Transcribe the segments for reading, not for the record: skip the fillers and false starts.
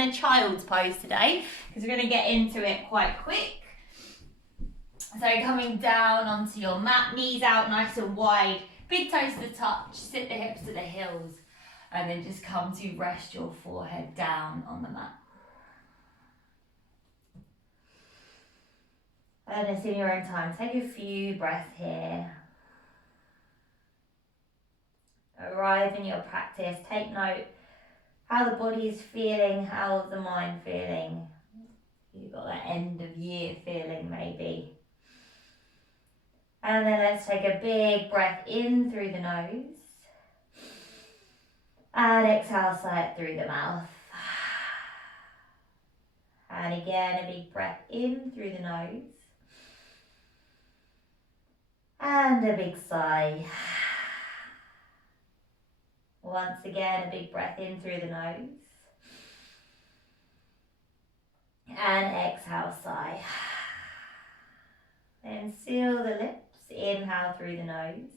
in a child's pose today because we're going to get into it quite quick. So coming down onto your mat, knees out nice and wide, big toes to touch, sit the hips to the heels, and then just come to rest your forehead down on the mat. And it's in your own time. Take a few breaths here. Arrive in your practice. Take note how the body is feeling, how's the mind feeling. You've got that end of year feeling maybe. And then let's take a big breath in through the nose. And exhale, sigh it through the mouth. And again, a big breath in through the nose. And a big sigh. Once again, a big breath in through the nose. And exhale, sigh. Then seal the lips. Inhale through the nose.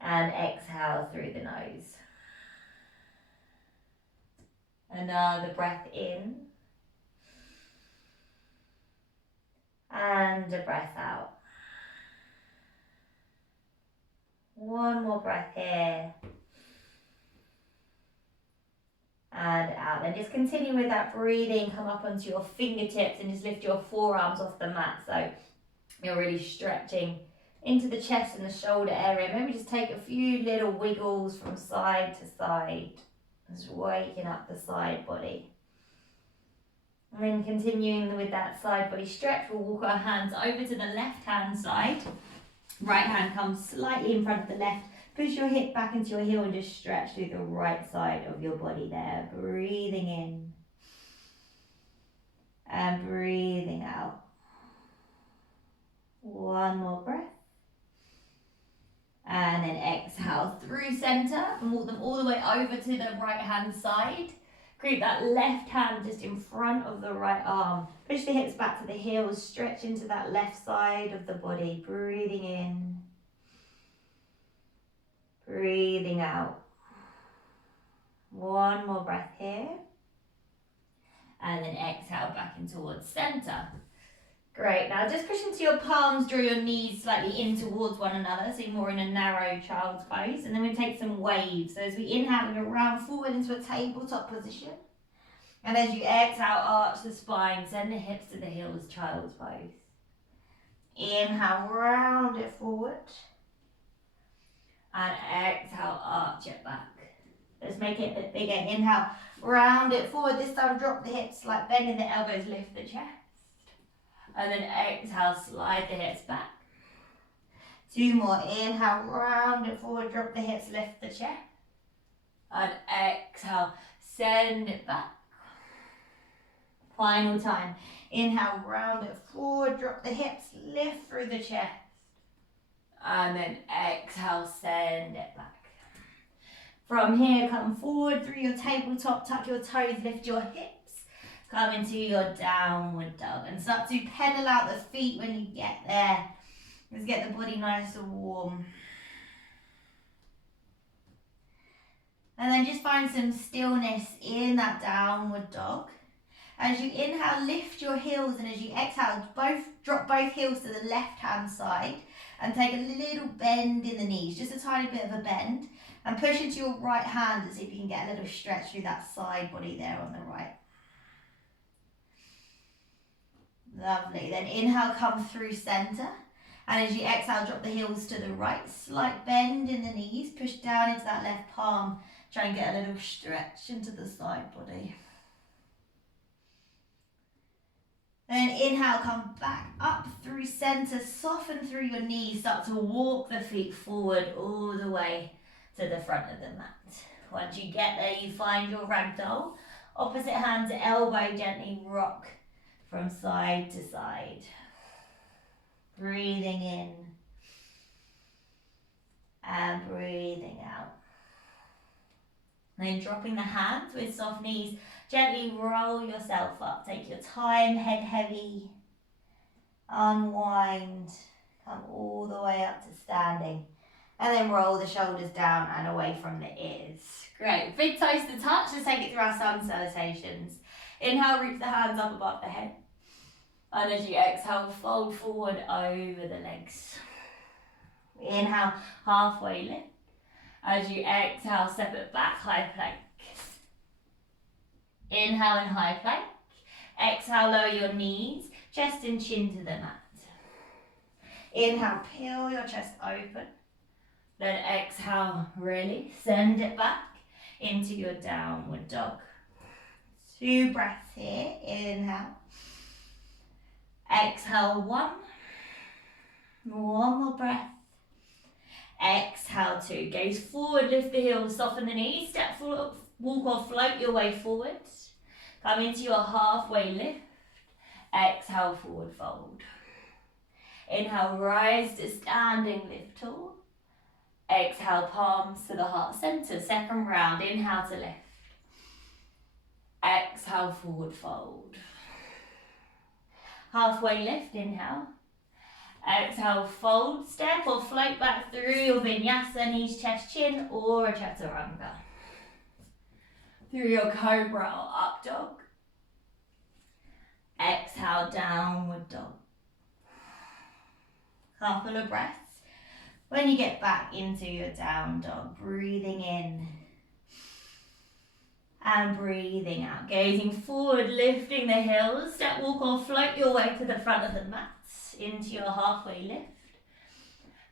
And exhale through the nose. Another breath in. And a breath out. One more breath here. And out. And just continue with that breathing. Come up onto your fingertips and just lift your forearms off the mat. So you're really stretching into the chest and the shoulder area. Maybe just take a few little wiggles from side to side. Just waking up the side body. And then continuing with that side body stretch, we'll walk our hands over to the left hand side. Right hand comes slightly in front of the left. Push your hip back into your heel and just stretch through the right side of your body there. Breathing in. And breathing out. One more breath. And then exhale through center and walk them all the way over to the right hand side. Creep that left hand just in front of the right arm. Push the hips back to the heels, stretch into that left side of the body. Breathing in. Breathing out. One more breath here. And then exhale back in towards center. Great, now just push into your palms, draw your knees slightly in towards one another, so you're more in a narrow child's pose. And then we take some waves. So as we inhale, we go round forward into a tabletop position. And as you exhale, arch the spine, send the hips to the heels, child's pose. Inhale, round it forward. And exhale, arch it back. Let's make it a bit bigger. Inhale, round it forward. This time drop the hips, like bending the elbows, lift the chest. And then exhale, slide the hips back. Two more. Inhale, round it forward, drop the hips, lift the chest. And exhale, send it back. Final time. Inhale, round it forward, drop the hips, lift through the chest. And then exhale, send it back. From here, come forward through your tabletop, tuck your toes, lift your hips. Come into your downward dog and start to pedal out the feet when you get there. Let's get the body nice and warm. And then just find some stillness in that downward dog. As you inhale, lift your heels, and as you exhale, drop both heels to the left hand side and take a little bend in the knees, just a tiny bit of a bend, and push into your right hand and see if you can get a little stretch through that side body there on the right. Lovely. Then inhale, come through center. And as you exhale, drop the heels to the right. Slight bend in the knees. Push down into that left palm. Try and get a little stretch into the side body. Then inhale, come back up through center. Soften through your knees. Start to walk the feet forward all the way to the front of the mat. Once you get there, you find your ragdoll. Opposite hand to elbow, gently rock from side to side. Breathing in and breathing out. Then dropping the hands with soft knees, gently roll yourself up. Take your time, head heavy. Unwind. Come all the way up to standing. And then roll the shoulders down and away from the ears. Great. Big toes to touch. Let's take it through our sun salutations. Inhale, reach the hands up above the head. And as you exhale, fold forward over the legs. Inhale, halfway lift. As you exhale, step it back, high plank. Inhale in high plank. Exhale, lower your knees, chest and chin to the mat. Inhale, peel your chest open. Then exhale, release, send it back into your downward dog. 2 breaths here, inhale. Exhale, 1. One more breath. Exhale, 2. Gaze forward, lift the heels, soften the knees, step forward, walk or float your way forward. Come into your halfway lift. Exhale, forward fold. Inhale, rise to standing lift tall. Exhale, palms to the heart center. Second round, inhale to lift. Exhale, forward fold. Halfway lift, inhale. Exhale, fold, step or float back through your vinyasa, knees, chest, chin, or a chaturanga. Through your cobra or up dog. Exhale, downward dog. Couple of breaths. When you get back into your down dog, breathing in and breathing out. Gazing forward, lifting the heels. Step, walk or float your way to the front of the mat. Into your halfway lift.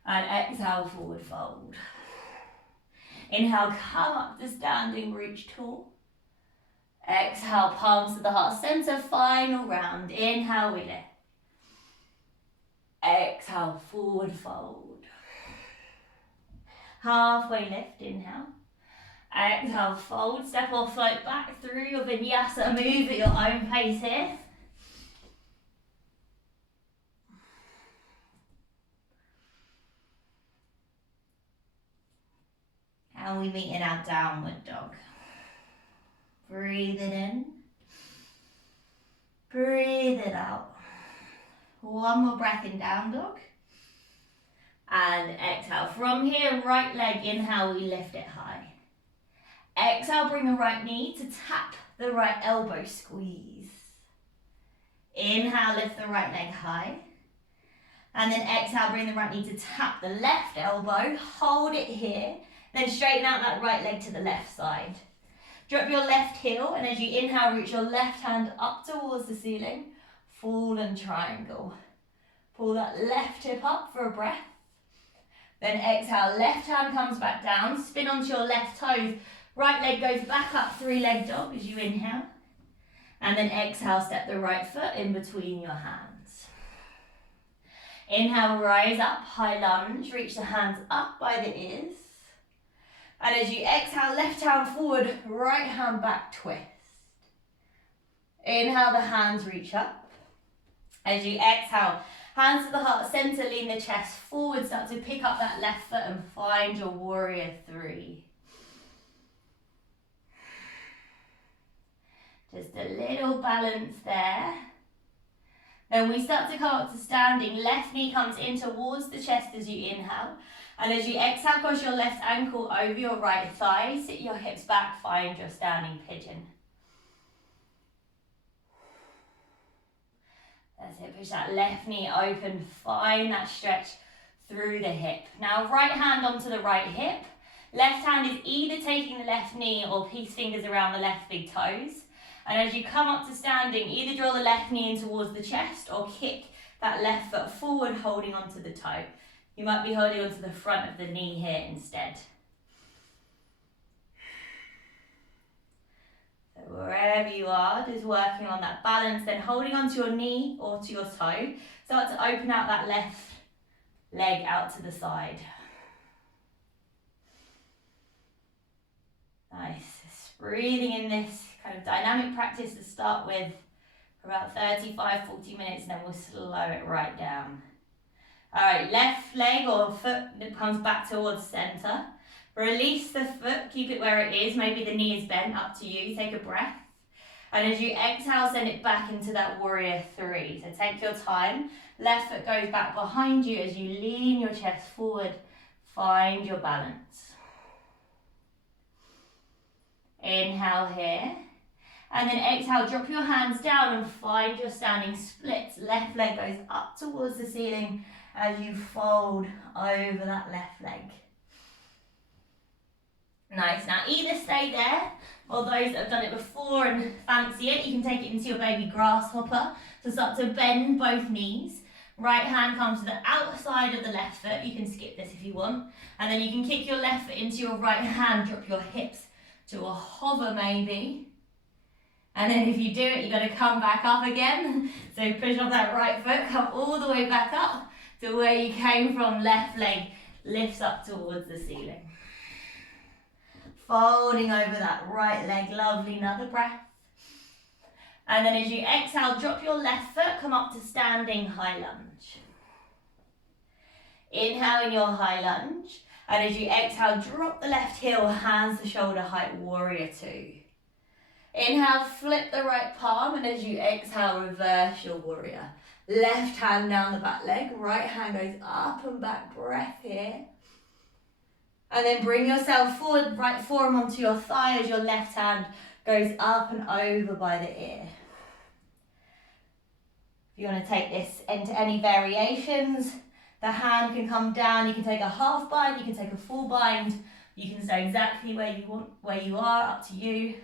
And exhale, forward fold. Inhale, come up to standing, reach tall. Exhale, palms to the heart center, final round. Inhale, we lift. Exhale, forward fold. Halfway lift, inhale. Exhale, fold, step or float back through your vinyasa. Move at your own pace here. And we meet in our downward dog. Breathe it in. Breathe it out. One more breath in down dog. And exhale. From here, right leg, inhale, we lift it high. Exhale, bring the right knee to tap the right elbow, squeeze. Inhale, lift the right leg high. And then exhale, bring the right knee to tap the left elbow, hold it here. Then straighten out that right leg to the left side. Drop your left heel, and as you inhale, reach your left hand up towards the ceiling. Fallen triangle. Pull that left hip up for a breath. Then exhale, left hand comes back down, spin onto your left toes. Right leg goes back up, 3-leg dog as you inhale. And then exhale, step the right foot in between your hands. Inhale, rise up, high lunge, reach the hands up by the ears. And as you exhale, left hand forward, right hand back, twist. Inhale, the hands reach up. As you exhale, hands to the heart center, lean the chest forward, start to pick up that left foot and find your warrior 3. Just a little balance there. Then we start to come up to standing. Left knee comes in towards the chest as you inhale. And as you exhale, cross your left ankle over your right thigh. Sit your hips back, find your standing pigeon. That's it, push that left knee open, find that stretch through the hip. Now right hand onto the right hip. Left hand is either taking the left knee or peace fingers around the left big toes. And as you come up to standing, either draw the left knee in towards the chest or kick that left foot forward, holding onto the toe. You might be holding onto the front of the knee here instead. So wherever you are, just working on that balance, then holding onto your knee or to your toe. Start to open out that left leg out to the side. Nice. Just breathing in this kind of dynamic practice to start with for about 35-40 minutes, and then we'll slow it right down. All right, left leg or foot comes back towards center. Release the foot, keep it where it is. Maybe the knee is bent, up to you. Take a breath. And as you exhale, send it back into that warrior 3. So take your time. Left foot goes back behind you as you lean your chest forward. Find your balance. Inhale here. And then exhale, drop your hands down and find your standing splits. Left leg goes up towards the ceiling as you fold over that left leg. Nice. Now either stay there, or those that have done it before and fancy it, you can take it into your baby grasshopper. So start to bend both knees. Right hand comes to the outside of the left foot. You can skip this if you want. And then you can kick your left foot into your right hand, drop your hips to a hover maybe. And then if you do it, you've got to come back up again. So push off that right foot, come all the way back up to where you came from. Left leg lifts up towards the ceiling. Folding over that right leg, lovely, another breath. And then as you exhale, drop your left foot, come up to standing high lunge. Inhale in your high lunge. And as you exhale, drop the left heel, hands to shoulder height, warrior two. Inhale, flip the right palm, and as you exhale, reverse your warrior. Left hand down the back leg, right hand goes up and back, breath here. And then bring yourself forward, right forearm onto your thigh as your left hand goes up and over by the ear. If you want to take this into any variations, the hand can come down, you can take a half bind, you can take a full bind, you can stay exactly where you want, where you are, up to you.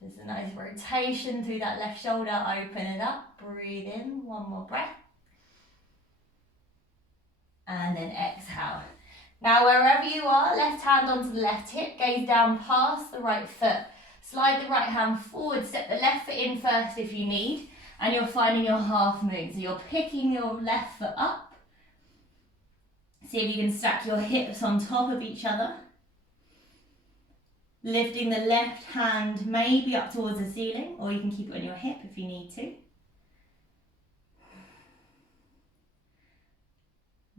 Just a nice rotation through that left shoulder, open it up, breathe in, one more breath. And then exhale. Now wherever you are, left hand onto the left hip, gaze down past the right foot. Slide the right hand forward, step the left foot in first if you need, and you're finding your half moon. So you're picking your left foot up. See if you can stack your hips on top of each other. Lifting the left hand maybe up towards the ceiling, or you can keep it on your hip if you need to.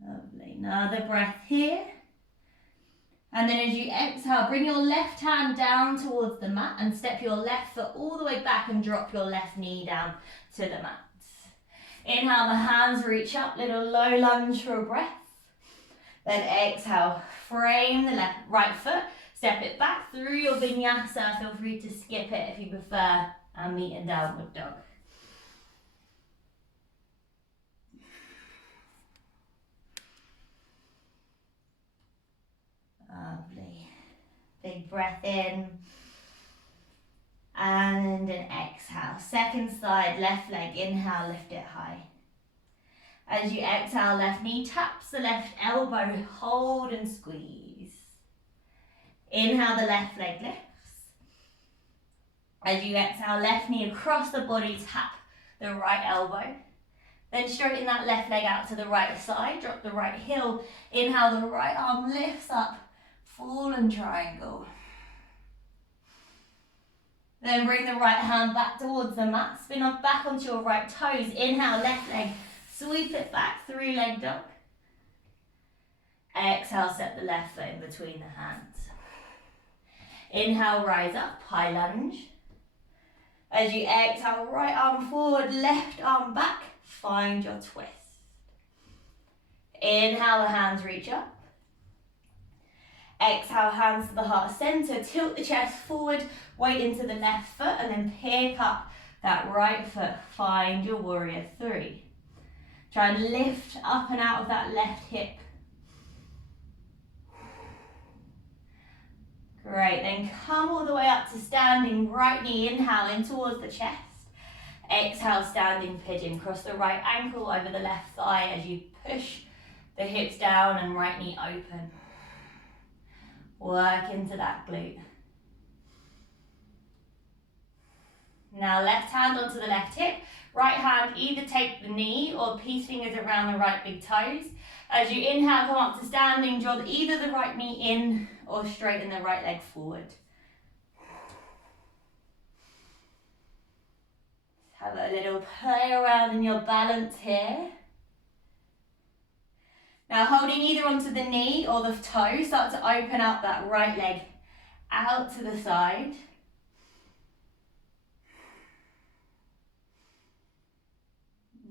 Lovely. Another breath here. And then as you exhale, bring your left hand down towards the mat and step your left foot all the way back and drop your left knee down to the mat. Inhale, the hands reach up, little low lunge for a breath. Then exhale, frame the right foot, step it back through your vinyasa. Feel free to skip it if you prefer, and meet in downward dog. Lovely. Big breath in. And an exhale. Second side, left leg, inhale, lift it high. As you exhale, left knee taps the left elbow, hold and squeeze. Inhale, the left leg lifts. As you exhale, left knee across the body, tap the right elbow. Then straighten that left leg out to the right side, drop the right heel. Inhale, the right arm lifts up, fallen triangle. Then bring the right hand back towards the mat, spin off back onto your right toes. Inhale, left leg, sweep it back, three-leg dog. Exhale, step the left foot in between the hands. Inhale, rise up, high lunge. As you exhale, right arm forward, left arm back, find your twist. Inhale, the hands reach up. Exhale, hands to the heart center, tilt the chest forward, weight into the left foot, and then pick up that right foot, find your warrior three. Try and lift up and out of that left hip. Great, then come all the way up to standing right knee, inhale in towards the chest. Exhale, standing pigeon, cross the right ankle over the left thigh as you push the hips down and right knee open. Work into that glute. Now left hand onto the left hip, right hand either take the knee or peace fingers around the right big toes. As you inhale, come up to standing, draw either the right knee in or straighten the right leg forward. Have a little play around in your balance here. Now holding either onto the knee or the toe, start to open up that right leg out to the side.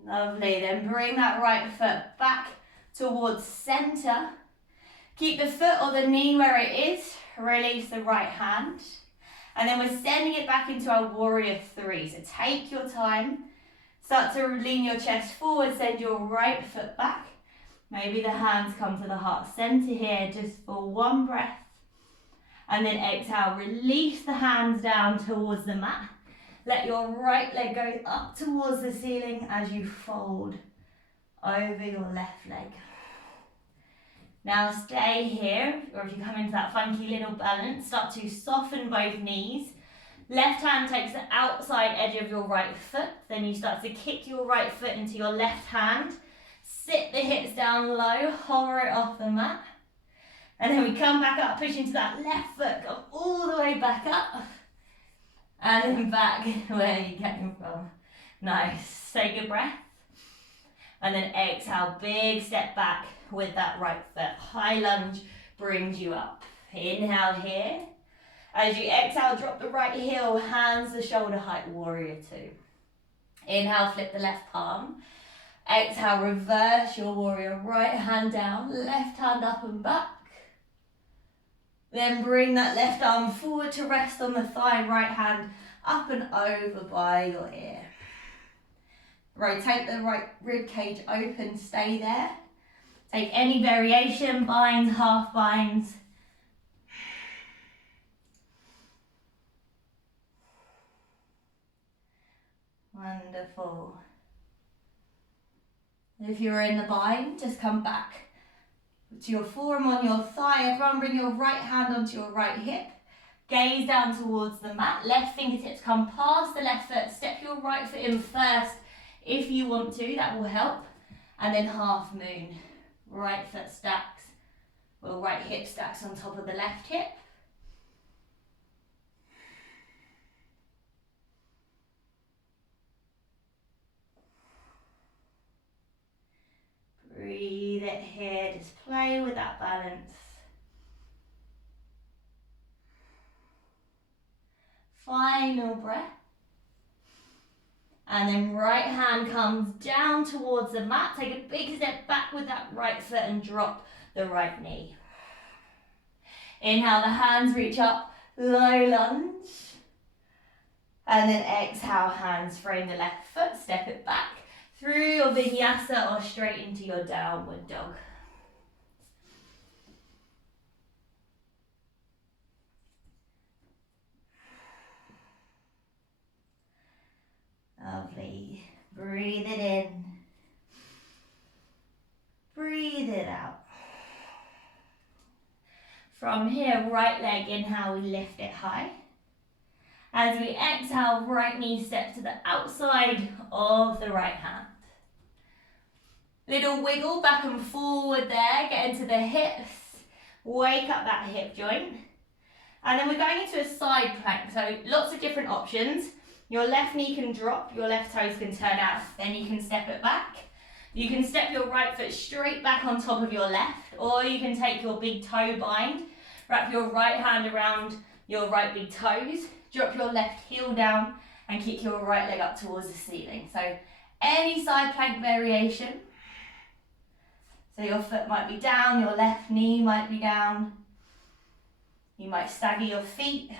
Lovely, then bring that right foot back towards center. Keep the foot or the knee where it is, release the right hand. And then we're sending it back into our warrior three. So take your time, start to lean your chest forward, send your right foot back. Maybe the hands come to the heart center here, just for one breath. And then exhale, release the hands down towards the mat. Let your right leg go up towards the ceiling as you fold over your left leg. Now stay here, or if you come into that funky little balance, start to soften both knees. Left hand takes the outside edge of your right foot, then you start to kick your right foot into your left hand. Sit the hips down low, hover it off the mat. And then we come back up, push into that left foot, go all the way back up. And then back where you came from. Nice, take a breath. And then exhale, big step back with that right foot. High lunge brings you up. Inhale here. As you exhale, drop the right heel, hands to shoulder height, warrior two. Inhale, flip the left palm. Exhale, reverse your warrior, right hand down, left hand up and back. Then bring that left arm forward to rest on the thigh, right hand up and over by your ear. Rotate the right rib cage open, stay there. Take any variation, binds, half binds. Wonderful. If you're in the bind, just come back to your forearm on your thigh. Everyone bring your right hand onto your right hip. Gaze down towards the mat. Left fingertips come past the left foot. Step your right foot in first if you want to, that will help. And then half moon. Right foot stacks, well, right hip stacks on top of the left hip. Breathe it here, just play with that balance. Final breath. And then right hand comes down towards the mat. Take a big step back with that right foot and drop the right knee. Inhale, the hands reach up, low lunge. And then exhale, hands frame the left foot, step it back through your vinyasa or straight into your downward dog. Lovely. Breathe it in. Breathe it out. From here, right leg, inhale, we lift it high. As we exhale, right knee step to the outside of the right hand. Little wiggle back and forward there, get into the hips, wake up that hip joint. And then we're going into a side plank, so lots of different options. Your left knee can drop, your left toes can turn out, then you can step it back. You can step your right foot straight back on top of your left, or you can take your big toe bind, wrap your right hand around your right big toes, drop your left heel down and kick your right leg up towards the ceiling. So any side plank variation. So your foot might be down, your left knee might be down. You might stagger your feet.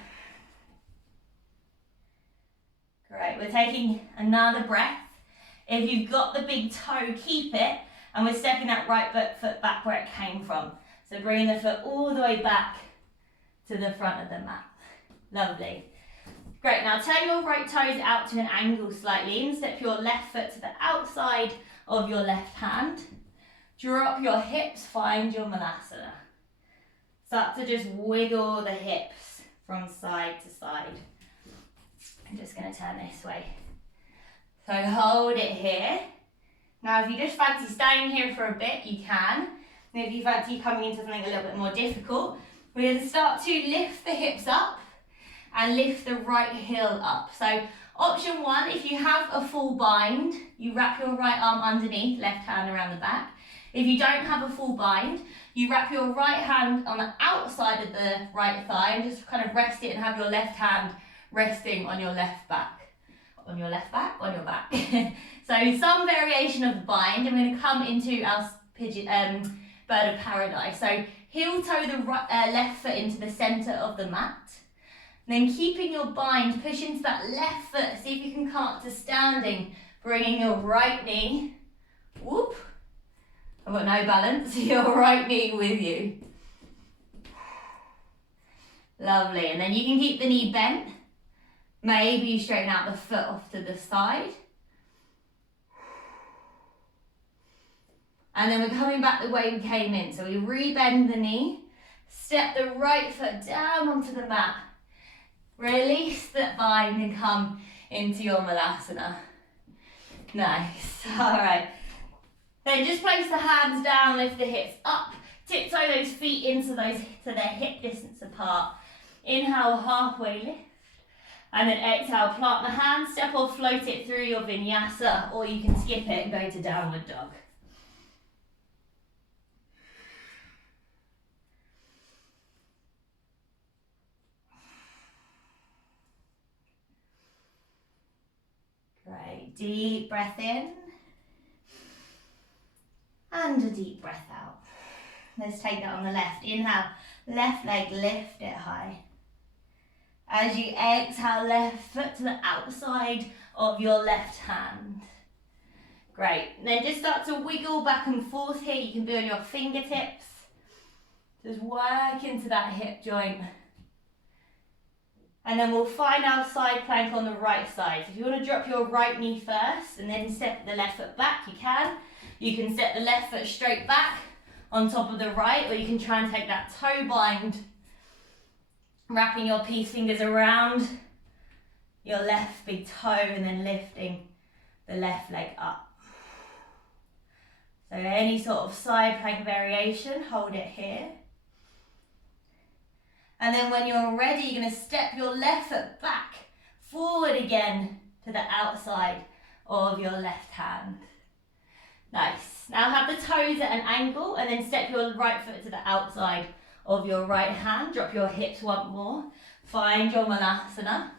Great, we're taking another breath. If you've got the big toe, keep it. And we're stepping that right foot back where it came from. So bringing the foot all the way back to the front of the mat. Lovely. Great, now turn your right toes out to an angle slightly and step your left foot to the outside of your left hand. Drop your hips, find your malasana. Start to just wiggle the hips from side to side. I'm just going to turn this way. So hold it here. Now if you just fancy staying here for a bit, you can. And if you fancy coming into something a little bit more difficult, we're going to start to lift the hips up and lift the right heel up. So option one, if you have a full bind, you wrap your right arm underneath, left hand around the back. If you don't have a full bind, you wrap your right hand on the outside of the right thigh and just kind of rest it and have your left hand resting on your left back. on your left back, on your back. So some variation of the bind. I'm going to come into our bird of paradise. So heel toe the left foot into the centre of the mat. Then keeping your bind, push into that left foot. See if you can come up to standing, bringing your right knee. Whoop. I've got no balance. Your right knee with you. Lovely. And then you can keep the knee bent. Maybe you straighten out the foot off to the side. And then we're coming back the way we came in. So we re-bend the knee, step the right foot down onto the mat. Release that bind and come into your malasana. Nice. All right. Then just place the hands down, lift the hips up, tiptoe those feet into to their hip distance apart. Inhale, halfway lift. And then exhale, plant the hands, step or float it through your vinyasa, or you can skip it and go to downward dog. Great, deep breath in. And a deep breath out. Let's take that on the left. Inhale, left leg, lift it high. As you exhale, left foot to the outside of your left hand. Great. Then just start to wiggle back and forth here. You can be on your fingertips. Just work into that hip joint. And then we'll find our side plank on the right side. So if you want to drop your right knee first and then step the left foot back, you can. You can step the left foot straight back on top of the right, or you can try and take that toe bind, wrapping your peace fingers around your left big toe and then lifting the left leg up. So any sort of side plank variation, hold it here. And then when you're ready, you're going to step your left foot back, forward again to the outside of your left hand. Nice. Now have the toes at an angle and then step your right foot to the outside of your right hand. Drop your hips once more. Find your malasana.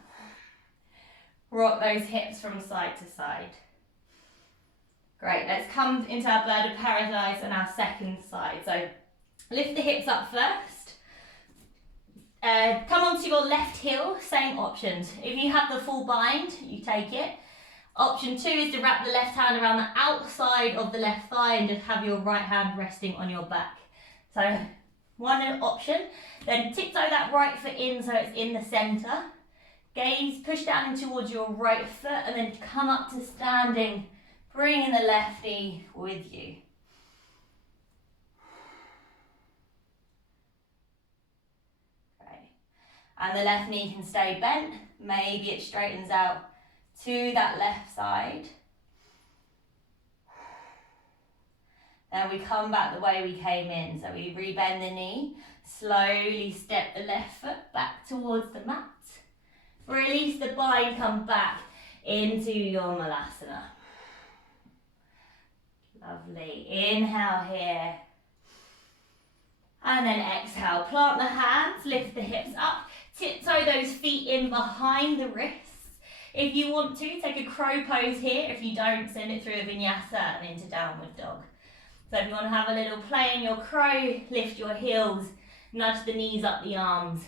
Rock those hips from side to side. Great. Let's come into our bird of paradise on our second side. So lift the hips up first. Come onto your left heel. Same options. If you have the full bind, you take it. Option 2 is to wrap the left hand around the outside of the left thigh and just have your right hand resting on your back. So one option. Then tiptoe that right foot in so it's in the centre. Gaze, push down in towards your right foot and then come up to standing, bringing the left knee with you. Great. And the left knee can stay bent. Maybe it straightens out to that left side. Then we come back the way we came in. So we rebend the knee, slowly step the left foot back towards the mat. Release the bind, come back into your malasana. Lovely. Inhale here. And then exhale. Plant the hands, lift the hips up. Tiptoe those feet in behind the wrists. If you want to, take a crow pose here. If you don't, send it through a vinyasa and into downward dog. So if you want to have a little play in your crow, lift your heels, nudge the knees up the arms.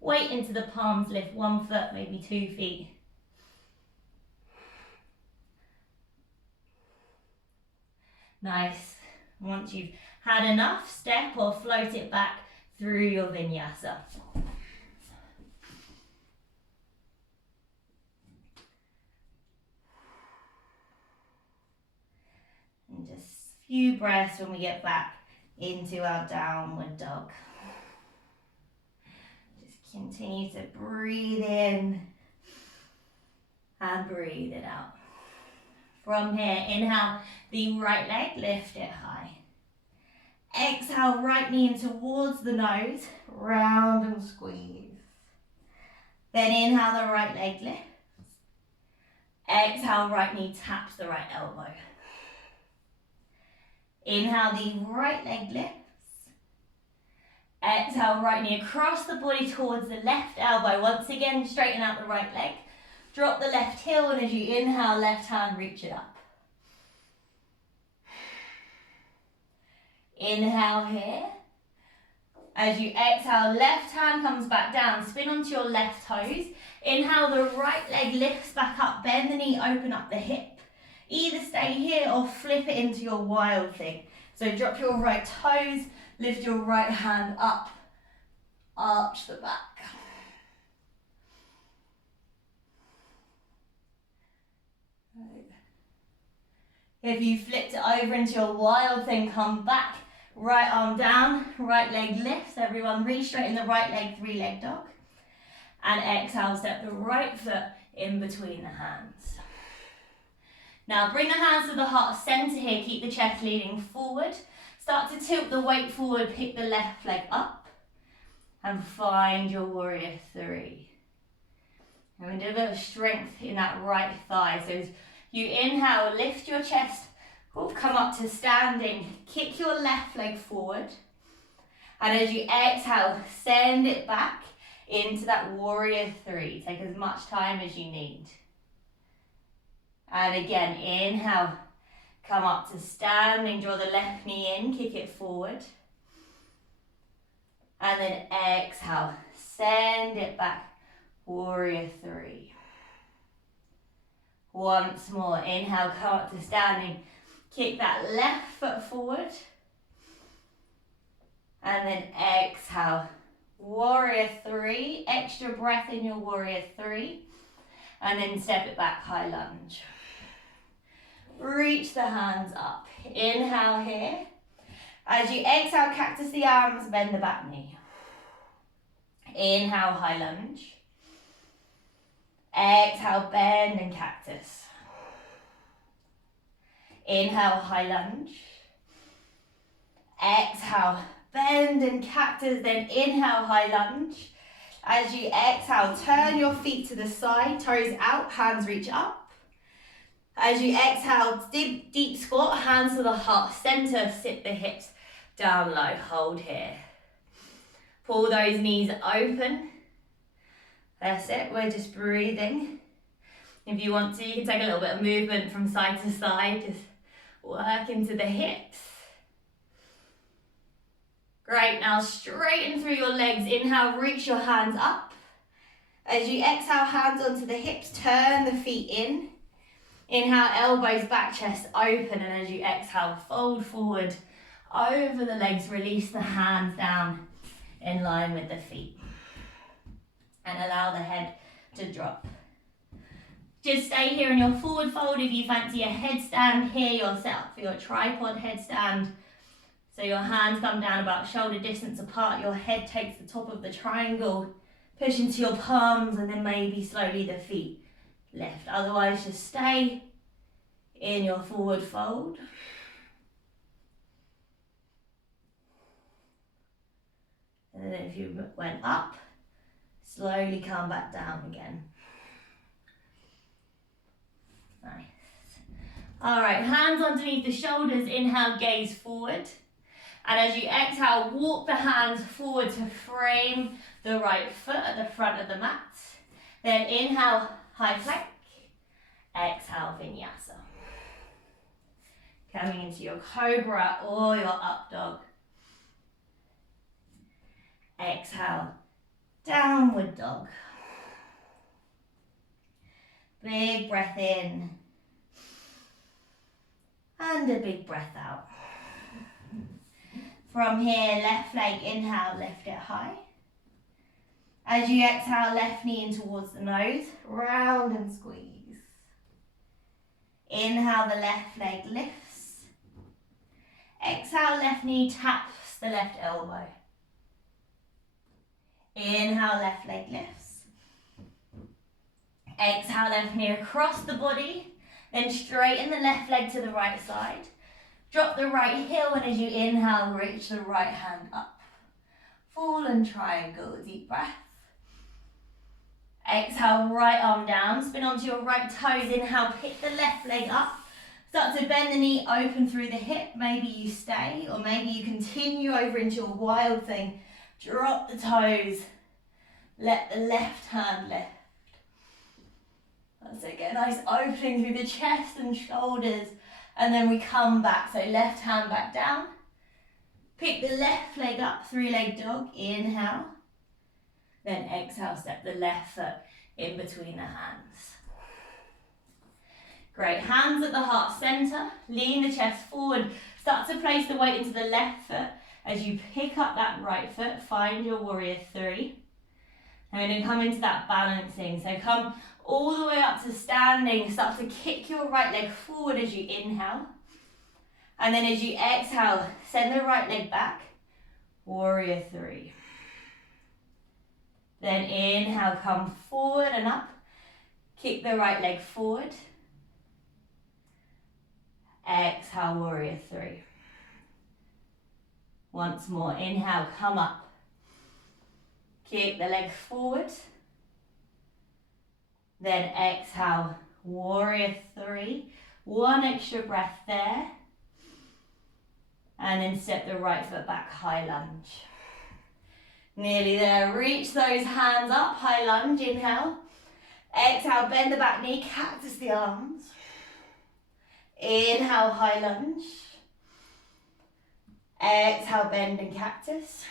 Weight into the palms, lift one foot, maybe 2 feet. Nice. Once you've had enough, step or float it back through your vinyasa. And just a few breaths when we get back into our downward dog. Just continue to breathe in and breathe it out. From here, inhale the right leg, lift it high. Exhale, right knee in towards the nose, round and squeeze. Then inhale, the right leg lifts. Exhale, right knee taps the right elbow. Inhale, the right leg lifts. Exhale, right knee across the body towards the left elbow. Once again, straighten out the right leg. Drop the left heel, and as you inhale, left hand, reach it up. Inhale here. As you exhale, left hand comes back down, spin onto your left toes. Inhale, the right leg lifts back up, bend the knee, open up the hip. Either stay here or flip it into your wild thing. So drop your right toes, lift your right hand up, arch the back. If you flipped it over into your wild thing, come back. Right arm down, right leg lifts. Everyone reach straight in the right leg, three-leg dog. And exhale, step the right foot in between the hands. Now bring the hands to the heart center here. Keep the chest leaning forward. Start to tilt the weight forward, pick the left leg up. And find your warrior three. And we do a bit of strength in that right thigh. So as you inhale, lift your chest. Come up to standing, kick your left leg forward. And as you exhale, send it back into that warrior three. Take as much time as you need. And again, inhale, come up to standing, draw the left knee in, kick it forward. And then exhale, send it back, warrior three. Once more, inhale, come up to standing. Kick that left foot forward. And then exhale. Warrior three. Extra breath in your warrior three. And then step it back, high lunge. Reach the hands up. Inhale here. As you exhale, cactus the arms, bend the back knee. Inhale, high lunge. Exhale, bend and cactus. Inhale, high lunge. Exhale, bend and cactus, then inhale, high lunge. As you exhale, turn your feet to the side, toes out, hands reach up. As you exhale, deep squat, hands to the heart center, sit the hips down low, hold here. Pull those knees open. That's it, we're just breathing. If you want to, you can take a little bit of movement from side to side, just work into the hips. Great, now straighten through your legs. Inhale, reach your hands up. As you exhale, hands onto the hips, turn the feet in. Inhale, elbows back, chest open, and as you exhale, fold forward over the legs, release the hands down in line with the feet. And allow the head to drop. Just stay here in your forward fold. If you fancy a headstand here yourself, for your tripod headstand. So your hands come down about shoulder distance apart, your head takes the top of the triangle, push into your palms, and then maybe slowly the feet lift. Otherwise, just stay in your forward fold. And then if you went up, slowly come back down again. Nice. All right, hands underneath the shoulders, inhale, gaze forward. And as you exhale, walk the hands forward to frame the right foot at the front of the mat. Then inhale, high plank. Exhale, vinyasa. Coming into your cobra or your up dog. Exhale, downward dog. Big breath in. And a big breath out. From here, left leg, inhale, lift it high. As you exhale, left knee in towards the nose, round and squeeze. Inhale, the left leg lifts. Exhale, left knee taps the left elbow. Inhale, left leg lifts. Exhale, left knee across the body. Then straighten the left leg to the right side. Drop the right heel, and as you inhale, reach the right hand up. Fallen triangle, deep breath. Exhale, right arm down, spin onto your right toes. Inhale, pick the left leg up. Start to bend the knee, open through the hip. Maybe you stay, or maybe you continue over into your wild thing. Drop the toes. Let the left hand lift. So get a nice opening through the chest and shoulders. And then we come back. So left hand back down. Pick the left leg up, 3-leg dog. Inhale. Then exhale, step the left foot in between the hands. Great. Hands at the heart center. Lean the chest forward. Start to place the weight into the left foot. As you pick up that right foot, find your warrior 3. And then come into that balancing. So come all the way up to standing. Start to kick your right leg forward as you inhale. And then as you exhale, send the right leg back. Warrior 3. Then inhale, come forward and up. Kick the right leg forward. Exhale, warrior 3. Once more, inhale, come up. Kick the leg forward. Then exhale, warrior 3. One extra breath there. And then step the right foot back, high lunge. Nearly there, reach those hands up, high lunge, inhale. Exhale, bend the back knee, cactus the arms. Inhale, high lunge. Exhale, bend and cactus.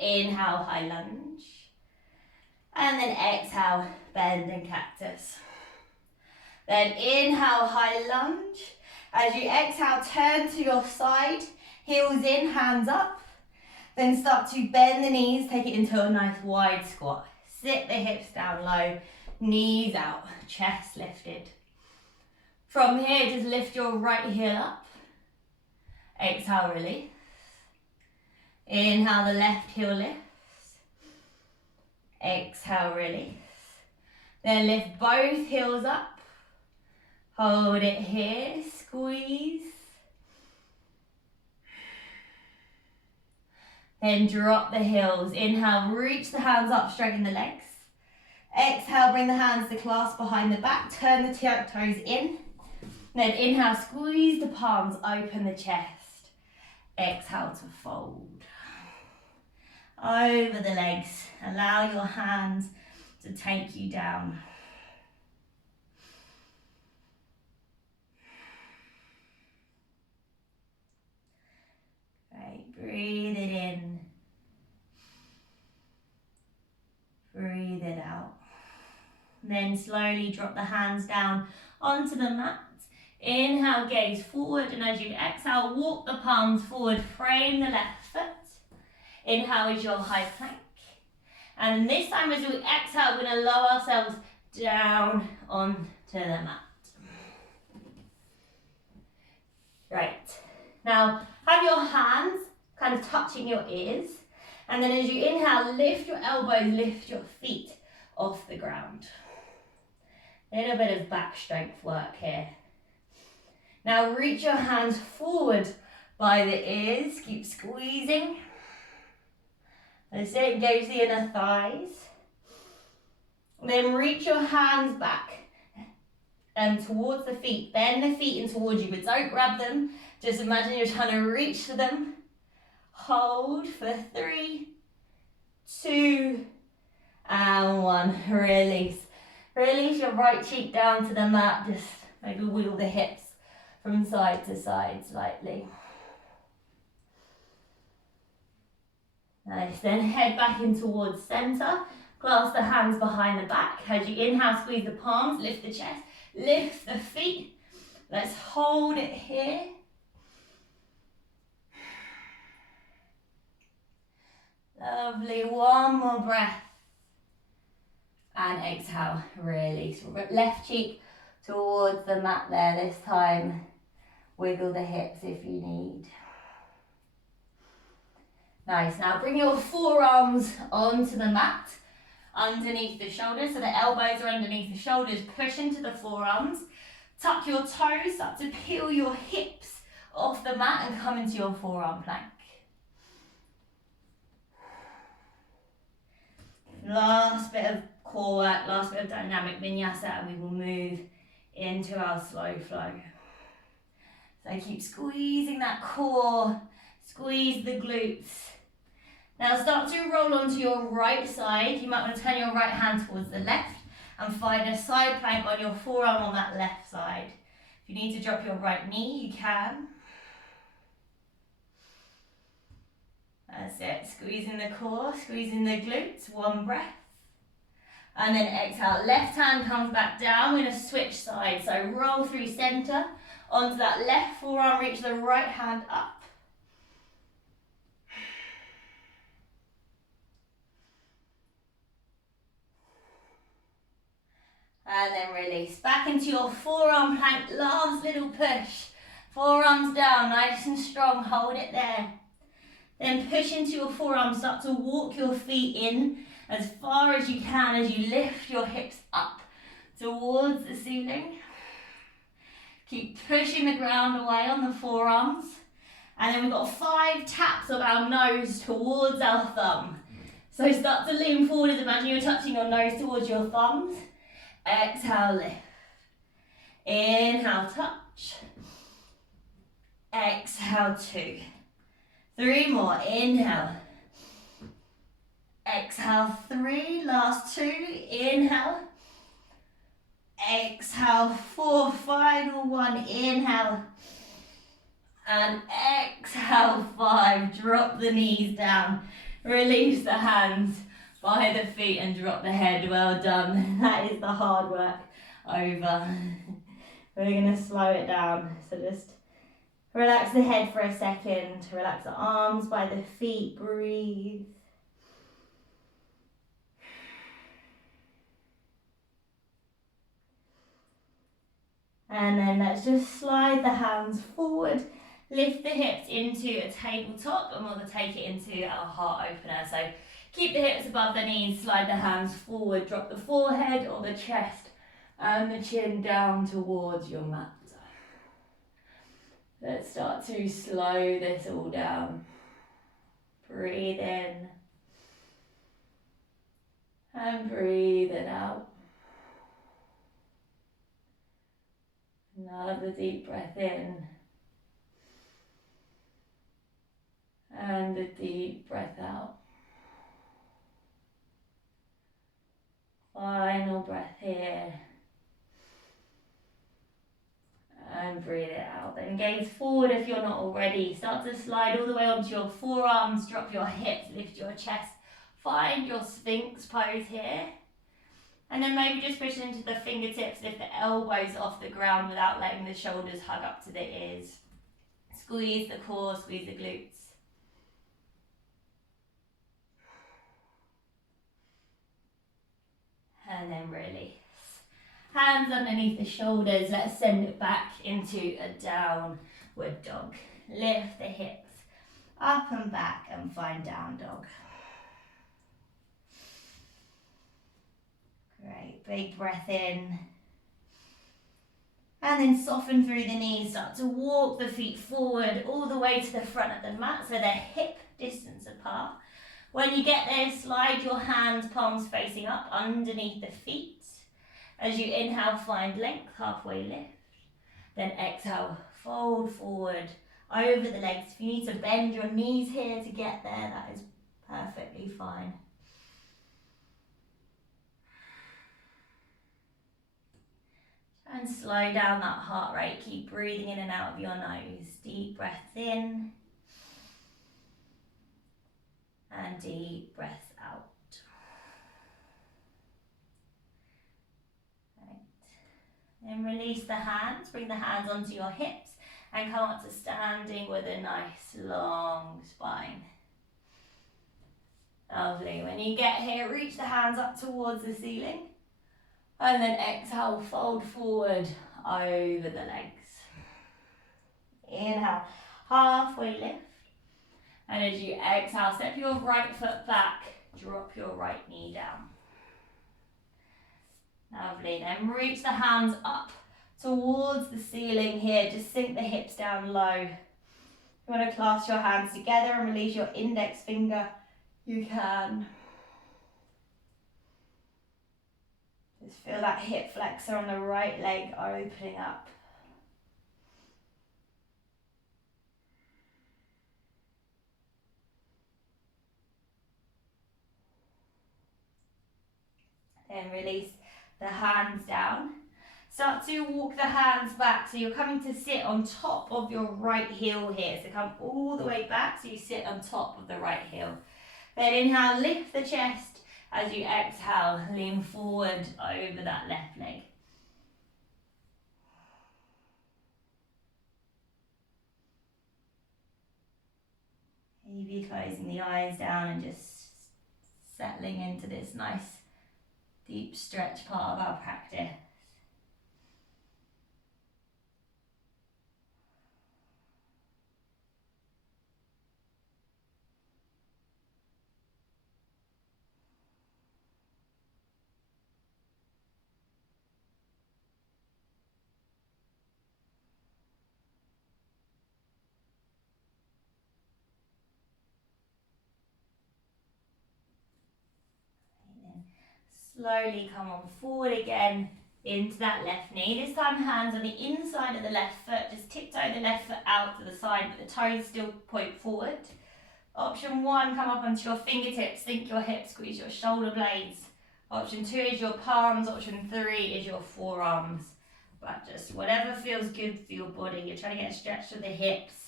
Inhale, high lunge. And then exhale, bend and cactus. Then inhale, high lunge. As you exhale, turn to your side, heels in, hands up. Then start to bend the knees, take it into a nice wide squat. Sit the hips down low, knees out, chest lifted. From here, just lift your right heel up. Exhale, release. Inhale, the left heel lifts. Exhale, release. Then lift both heels up. Hold it here, squeeze. Then drop the heels. Inhale, reach the hands up, straighten the legs. Exhale, bring the hands to clasp behind the back. Turn the toes in. Then inhale, squeeze the palms, open the chest. Exhale to fold. Over the legs. Allow your hands to take you down. Great, breathe it in. Breathe it out. Then slowly drop the hands down onto the mat. Inhale, gaze forward, and as you exhale, walk the palms forward, frame the left foot. Inhale is your high plank. And this time as we exhale, we're going to lower ourselves down onto the mat. Right. Now, have your hands kind of touching your ears. And then as you inhale, lift your elbows, lift your feet off the ground. A little bit of back strength work here. Now reach your hands forward by the ears. Keep squeezing. That's it, engage the inner thighs. Then reach your hands back towards the feet. Bend the feet in towards you, but don't grab them. Just imagine you're trying to reach for them. Hold for 3, 2, and 1. Release. Release your right cheek down to the mat. Just maybe wiggle the hips from side to side slightly. Nice, then head back in towards center. Clasp the hands behind the back. As you inhale, squeeze the palms, lift the chest, lift the feet. Let's hold it here. Lovely, one more breath. And exhale, release. Left cheek towards the mat there this time. Wiggle the hips if you need. Nice, now bring your forearms onto the mat, underneath the shoulders, so the elbows are underneath the shoulders, push into the forearms, tuck your toes, start to peel your hips off the mat and come into your forearm plank. Last bit of core work, last bit of dynamic vinyasa, and we will move into our slow flow. So keep squeezing that core, squeeze the glutes. Now start to roll onto your right side. You might want to turn your right hand towards the left and find a side plank on your forearm on that left side. If you need to drop your right knee, you can. That's it, squeezing the core, squeezing the glutes, one breath. And then exhale, left hand comes back down, we're going to switch sides. So roll through center, onto that left forearm, reach the right hand up. And then release, back into your forearm plank, last little push. Forearms down, nice and strong, hold it there. Then push into your forearms, start to walk your feet in as far as you can as you lift your hips up towards the ceiling. Keep pushing the ground away on the forearms. And then we've got 5 taps of our nose towards our thumb. So start to lean forward as imagine you're touching your nose towards your thumbs. Exhale, lift. Inhale, touch. Exhale, 2. 3 more, inhale. Exhale, 3, last 2, inhale. Exhale, 4, final 1, inhale. And exhale, 5, drop the knees down. Release the hands by the feet and drop the head, well done. That is the hard work over. We're going to slow it down, so just relax the head for a second, relax the arms by the feet, breathe. And then let's just slide the hands forward, lift the hips into a tabletop, and we'll take it into our heart opener. So keep the hips above the knees, slide the hands forward, drop the forehead or the chest and the chin down towards your mat. Let's start to slow this all down. Breathe in and breathe it out. Another deep breath in and a deep breath out. Final breath here. And breathe it out. Then gaze forward if you're not already. Start to slide all the way onto your forearms, drop your hips, lift your chest. Find your Sphinx pose here. And then maybe just push into the fingertips, lift the elbows off the ground without letting the shoulders hug up to the ears. Squeeze the core, squeeze the glutes. And then release. Hands underneath the shoulders, let's send it back into a downward dog. Lift the hips up and back and find down dog. Great, big breath in. And then soften through the knees, start to walk the feet forward all the way to the front of the mat so they're hip distance apart. When you get there, slide your hands, palms facing up underneath the feet. As you inhale, find length, halfway lift. Then exhale, fold forward over the legs. If you need to bend your knees here to get there, that is perfectly fine. And slow down that heart rate. Keep breathing in and out of your nose. Deep breaths in. And deep breaths out. Right. Then release the hands. Bring the hands onto your hips and come up to standing with a nice long spine. Lovely. When you get here, reach the hands up towards the ceiling. And then exhale, fold forward over the legs. Inhale, halfway lift. And as you exhale, step your right foot back, drop your right knee down. Lovely, then reach the hands up towards the ceiling here, just sink the hips down low. If you want to clasp your hands together and release your index finger, you can. Just feel that hip flexor on the right leg opening up. Then release the hands down. Start to walk the hands back, so you're coming to sit on top of your right heel here. So come all the way back, so you sit on top of the right heel. Then inhale, lift the chest. As you exhale, lean forward over that left leg. Maybe closing the eyes down and just settling into this nice deep stretch part of our practice. Slowly come on forward again into that left knee. This time hands on the inside of the left foot. Just tiptoe the left foot out to the side, but the toes still point forward. Option 1, come up onto your fingertips. Think your hips, squeeze your shoulder blades. Option 2 is your palms. Option 3 is your forearms. But just whatever feels good for your body. You're trying to get a stretch to the hips.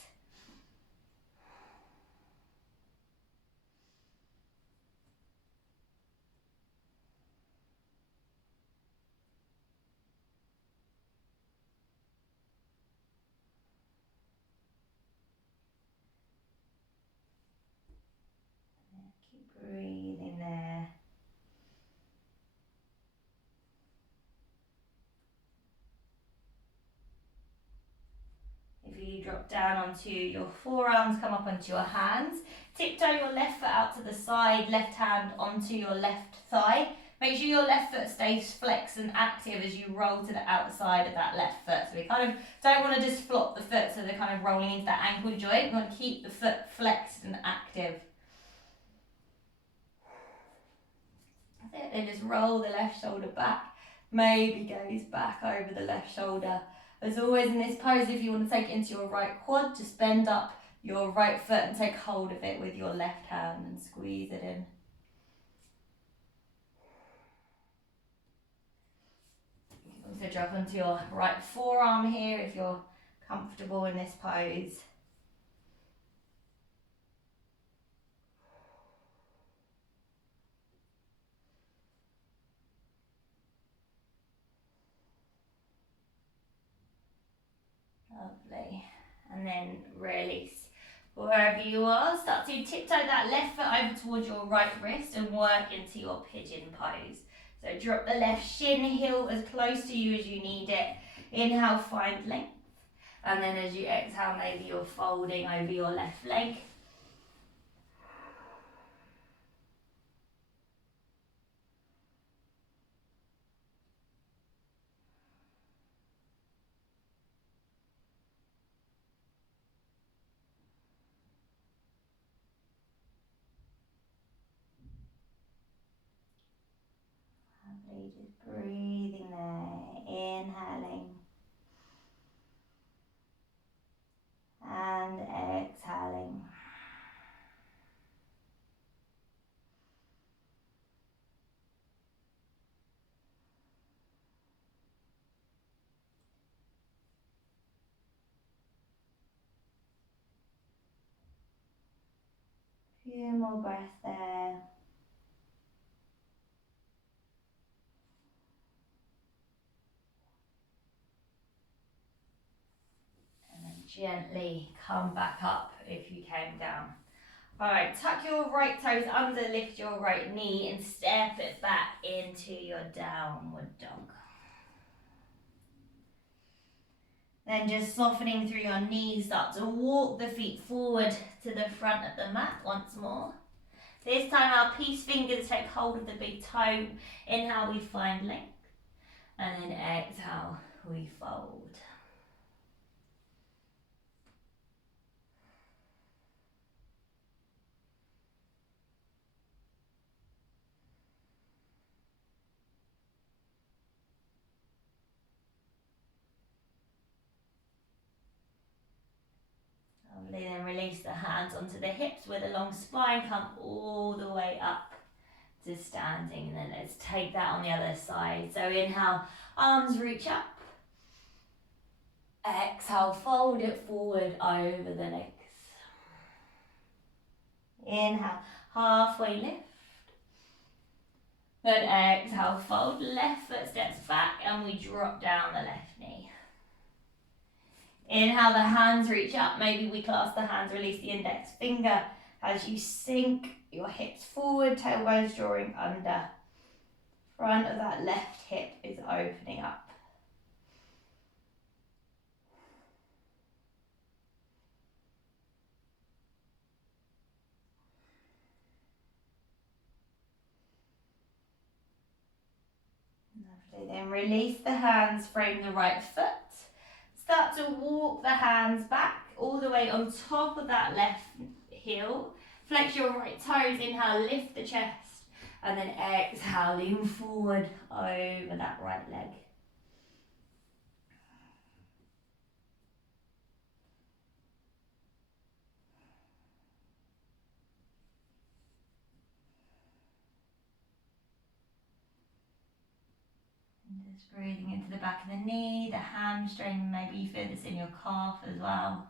Keep breathing there. If you drop down onto your forearms, come up onto your hands. Tiptoe your left foot out to the side, left hand onto your left thigh. Make sure your left foot stays flexed and active as you roll to the outside of that left foot. So we kind of don't want to just flop the foot so they're kind of rolling into that ankle joint. We want to keep the foot flexed and active. That's it. Then just roll the left shoulder back. Maybe gaze back over the left shoulder. As always in this pose, if you want to take it into your right quad, just bend up your right foot and take hold of it with your left hand and squeeze it in. You can also drop onto your right forearm here if you're comfortable in this pose. Lovely. And then release. Wherever you are, start to tiptoe that left foot over towards your right wrist and work into your pigeon pose. So drop the left shin heel as close to you as you need it. Inhale, find length. And then as you exhale, maybe you're folding over your left leg. Lovely, just breathing there, inhaling and exhaling. Few more breaths there. Gently come back up if you came down. Alright, tuck your right toes under, lift your right knee and step it back into your downward dog. Then just softening through your knees, start to walk the feet forward to the front of the mat once more. This time our peace fingers take hold of the big toe. Inhale, we find length. And then exhale, we fold. Then release the hands onto the hips with a long spine, come all the way up to standing, and then let's take that on the other side. So inhale, arms reach up. Exhale, fold it forward over the legs. Inhale, halfway lift. Then exhale, fold, left foot steps back and we drop down the left knee. Inhale, the hands reach up. Maybe we clasp the hands, release the index finger as you sink your hips forward, tailbones drawing under. Front of that left hip is opening up. Lovely. Then release the hands, frame the right foot. Start to walk the hands back all the way on top of that left heel. Flex your right toes. Inhale, lift the chest. And then exhale, lean forward over that right leg. And just breathing into the back of the knee, the hamstring. Maybe you feel this in your calf as well.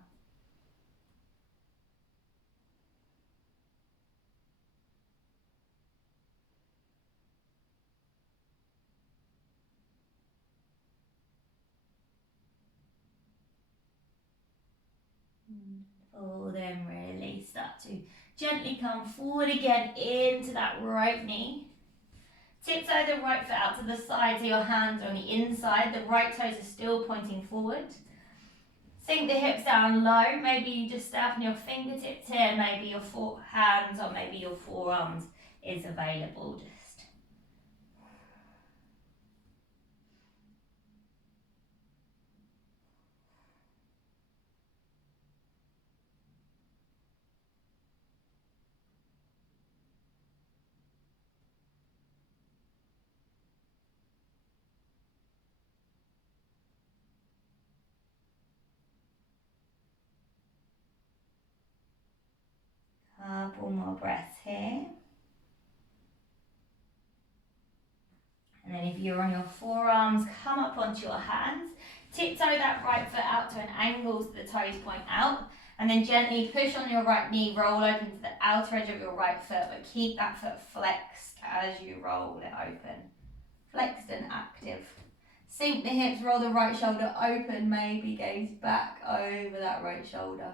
Then release. Start to gently come forward again into that right knee. Tiptoe the right foot out to the side so your hands are on the inside. The right toes are still pointing forward. Sink the hips down low. Maybe you just stay up on your fingertips here. Maybe your hands or maybe your forearms is available. Couple more breaths here. And then if you're on your forearms, come up onto your hands. Tiptoe that right foot out to an angle so the toes point out. And then gently push on your right knee, roll open to the outer edge of your right foot, but keep that foot flexed as you roll it open. Flexed and active. Sink the hips, roll the right shoulder open, maybe gaze back over that right shoulder.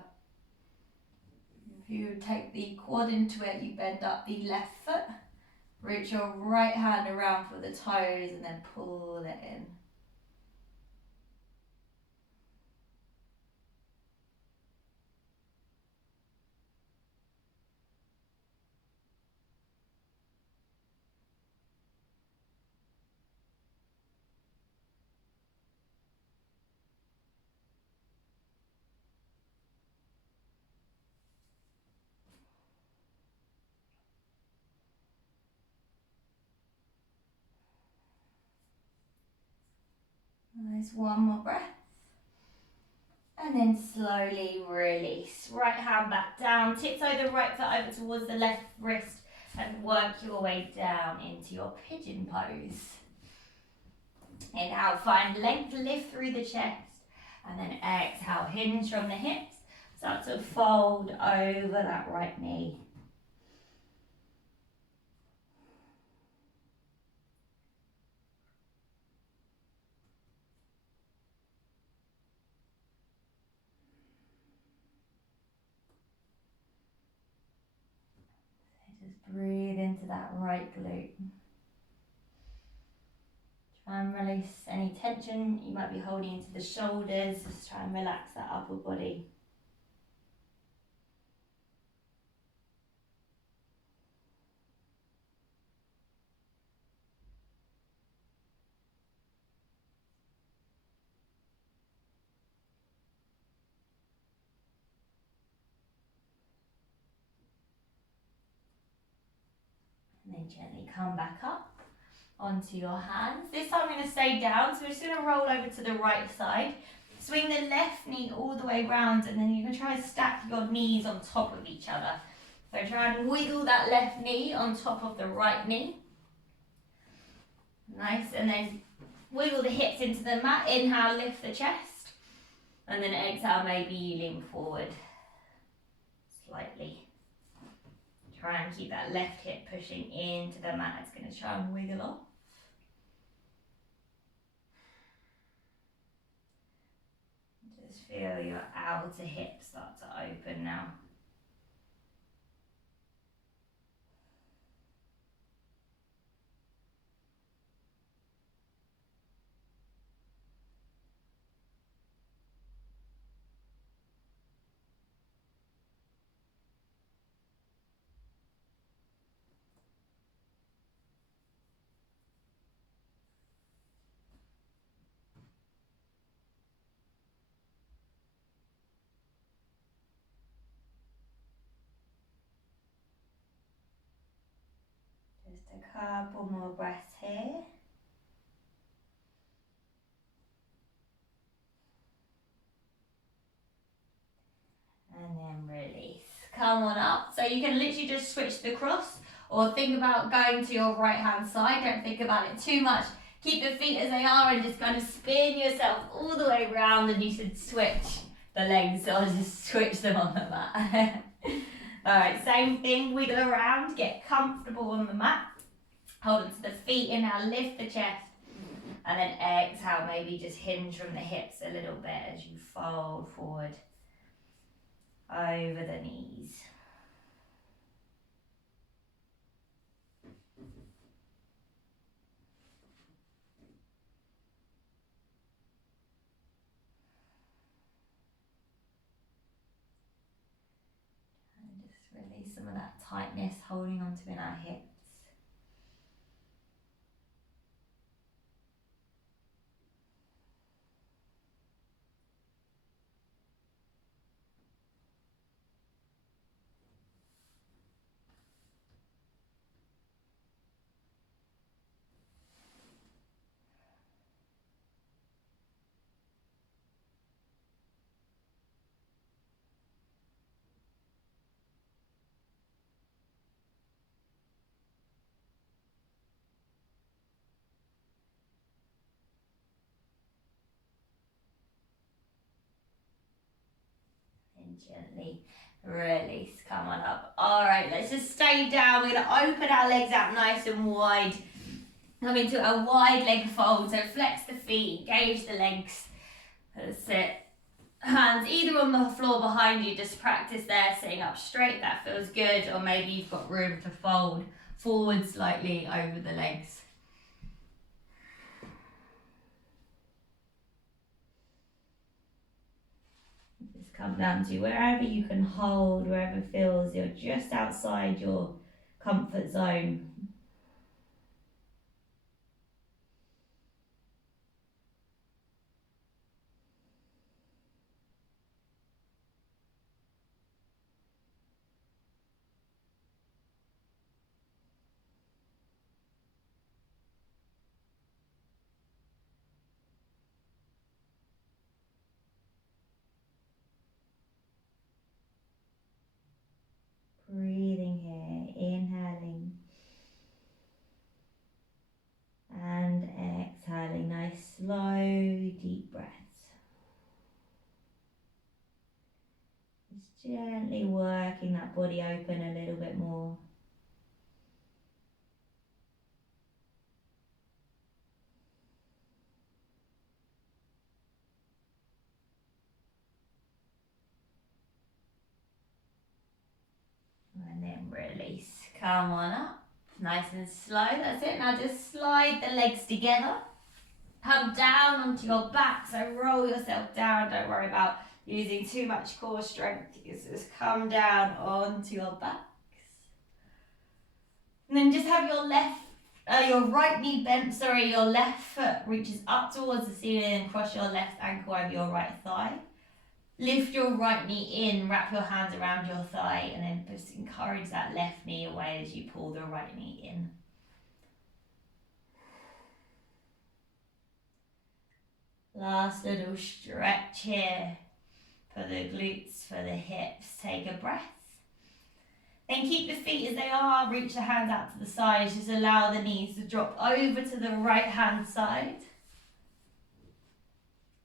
If you take the quad into it, you bend up the left foot. Reach your right hand around for the toes and then pull it in. Nice, one more breath. And then slowly release. Right hand back down. Tiptoe the right foot over towards the left wrist and work your way down into your pigeon pose. Inhale, find length, lift through the chest. And then exhale, hinge from the hips. Start to fold over that right knee. Breathe into that right glute. Try and release any tension you might be holding into the shoulders. Just try and relax that upper body. And then gently come back up onto your hands. This time we're going to stay down, so we're just going to roll over to the right side. Swing the left knee all the way round, and then you're going to try and stack your knees on top of each other. So try and wiggle that left knee on top of the right knee. Nice, and then wiggle the hips into the mat. Inhale, lift the chest. And then exhale, maybe you lean forward slightly. Try and keep that left hip pushing into the mat. It's going to try and wiggle off. Just feel your outer hip start to open now. Just a couple more breaths here. And then release. Come on up. So you can literally just switch the cross or think about going to your right hand side. Don't think about it too much. Keep the feet as they are and just kind of spin yourself all the way around, and you should switch the legs or just switch them on the mat. Alright, same thing, wiggle around, get comfortable on the mat. Hold onto the feet, inhale, lift the chest. And then exhale, maybe just hinge from the hips a little bit as you fold forward over the knees. And just release some of that tightness holding onto in our hips. And gently release, come on up. Alright, let's just stay down. We're going to open our legs out nice and wide. Come into a wide leg fold. So flex the feet, engage the legs. That's it. Hands either on the floor behind you, just practice there, sitting up straight, that feels good. Or maybe you've got room to fold forward slightly over the legs. Come down to wherever you can hold, wherever feels you're just outside your comfort zone. Breathing here, inhaling and exhaling, nice slow deep breaths. Just gently working that body open a little bit more. And then release. Come on up. Nice and slow. That's it. Now just slide the legs together. Come down onto your back. So roll yourself down. Don't worry about using too much core strength. You can just come down onto your backs. And then just have your right knee bent. Your left foot reaches up towards the ceiling and cross your left ankle over your right thigh. Lift your right knee in, wrap your hands around your thigh, and then just encourage that left knee away as you pull the right knee in. Last little stretch here for the glutes, for the hips. Take a breath. Then keep the feet as they are, reach the hands out to the sides, just allow the knees to drop over to the right hand side.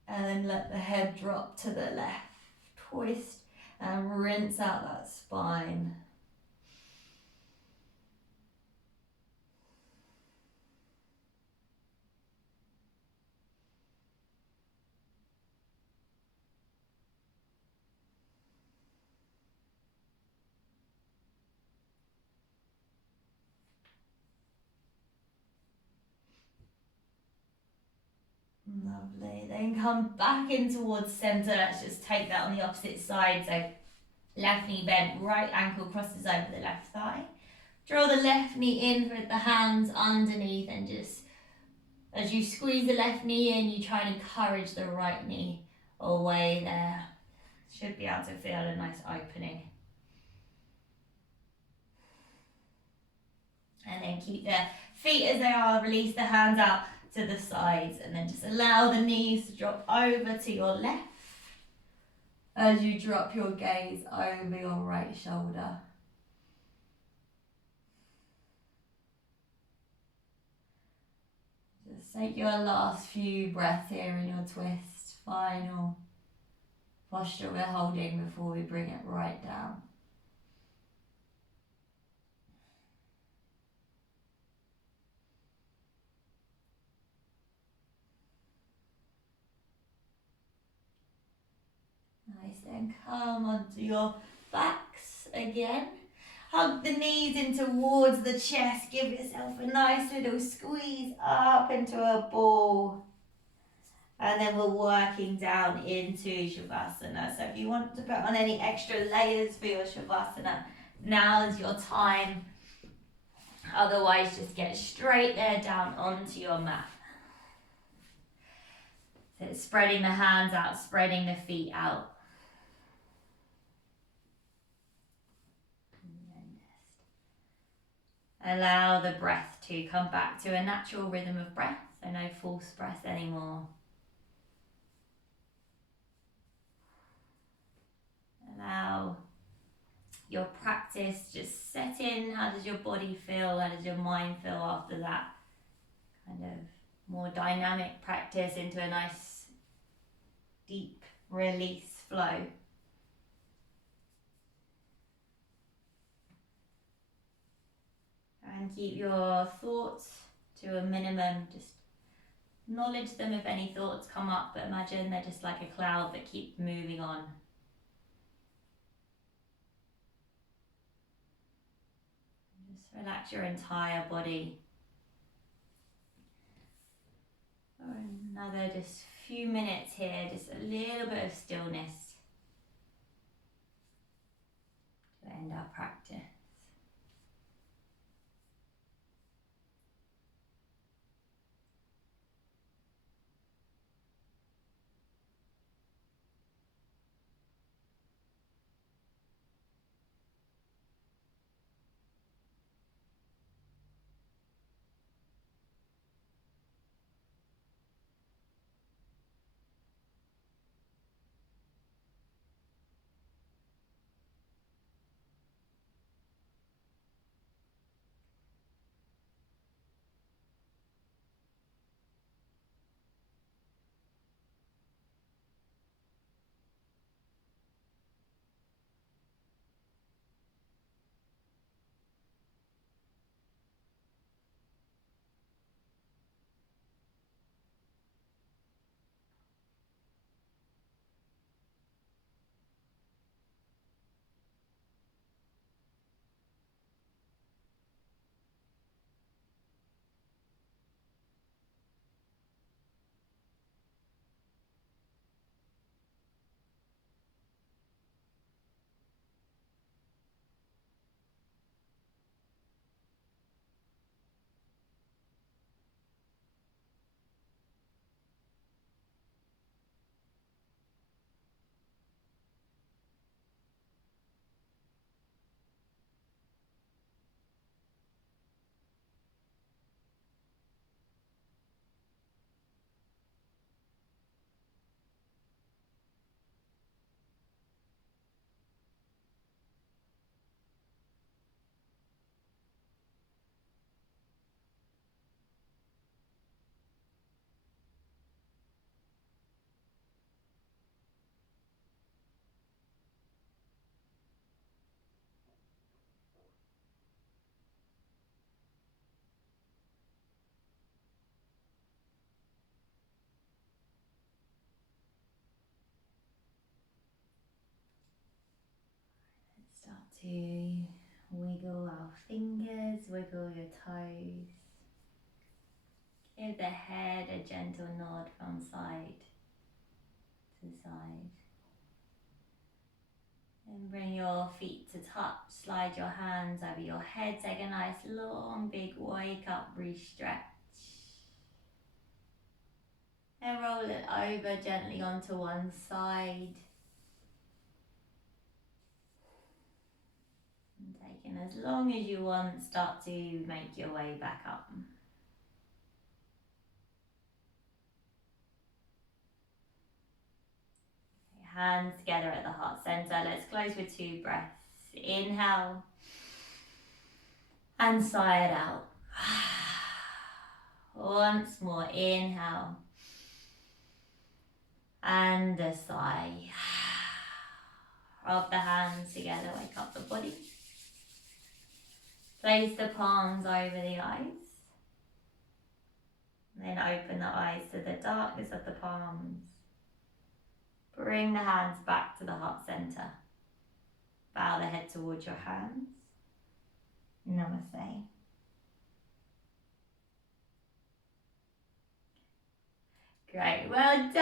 And then let the head drop to the left. Twist and rinse out that spine. Lovely. Then come back in towards center. Let's just take that on the opposite side. So left knee bent, right ankle crosses over the left thigh. Draw the left knee in with the hands underneath, and just as you squeeze the left knee in, you try and encourage the right knee away there. Should be able to feel a nice opening. And then keep the feet as they are, release the hands out to the sides, and then just allow the knees to drop over to your left as you drop your gaze over your right shoulder. Just take your last few breaths here in your twist, final posture we're holding before we bring it right down. Nice, then come onto your backs again. Hug the knees in towards the chest. Give yourself a nice little squeeze up into a ball. And then we're working down into Shavasana. So if you want to put on any extra layers for your Shavasana, now is your time. Otherwise, just get straight there down onto your mat. So it's spreading the hands out, spreading the feet out. Allow the breath to come back to a natural rhythm of breath, so no false breath anymore. Allow your practice just set in. How does your body feel? How does your mind feel after that kind of more dynamic practice into a nice deep release flow? And keep your thoughts to a minimum. Just acknowledge them if any thoughts come up, but imagine they're just like a cloud that keeps moving on. Just relax your entire body. For another just few minutes here, just a little bit of stillness to end our practice. to wiggle our fingers, wiggle your toes. Give the head a gentle nod from side to side. And bring your feet to touch, slide your hands over your head, take a nice long big wake up, re-stretch. And roll it over gently onto one side. And taking as long as you want, start to make your way back up. Hands together at the heart center. Let's close with 2 breaths. Inhale and sigh it out. Once more, inhale and a sigh. Rub the hands together, wake up the body. Place the palms over the eyes. Then open the eyes to the darkness of the palms. Bring the hands back to the heart center. Bow the head towards your hands. Namaste. Great, well done.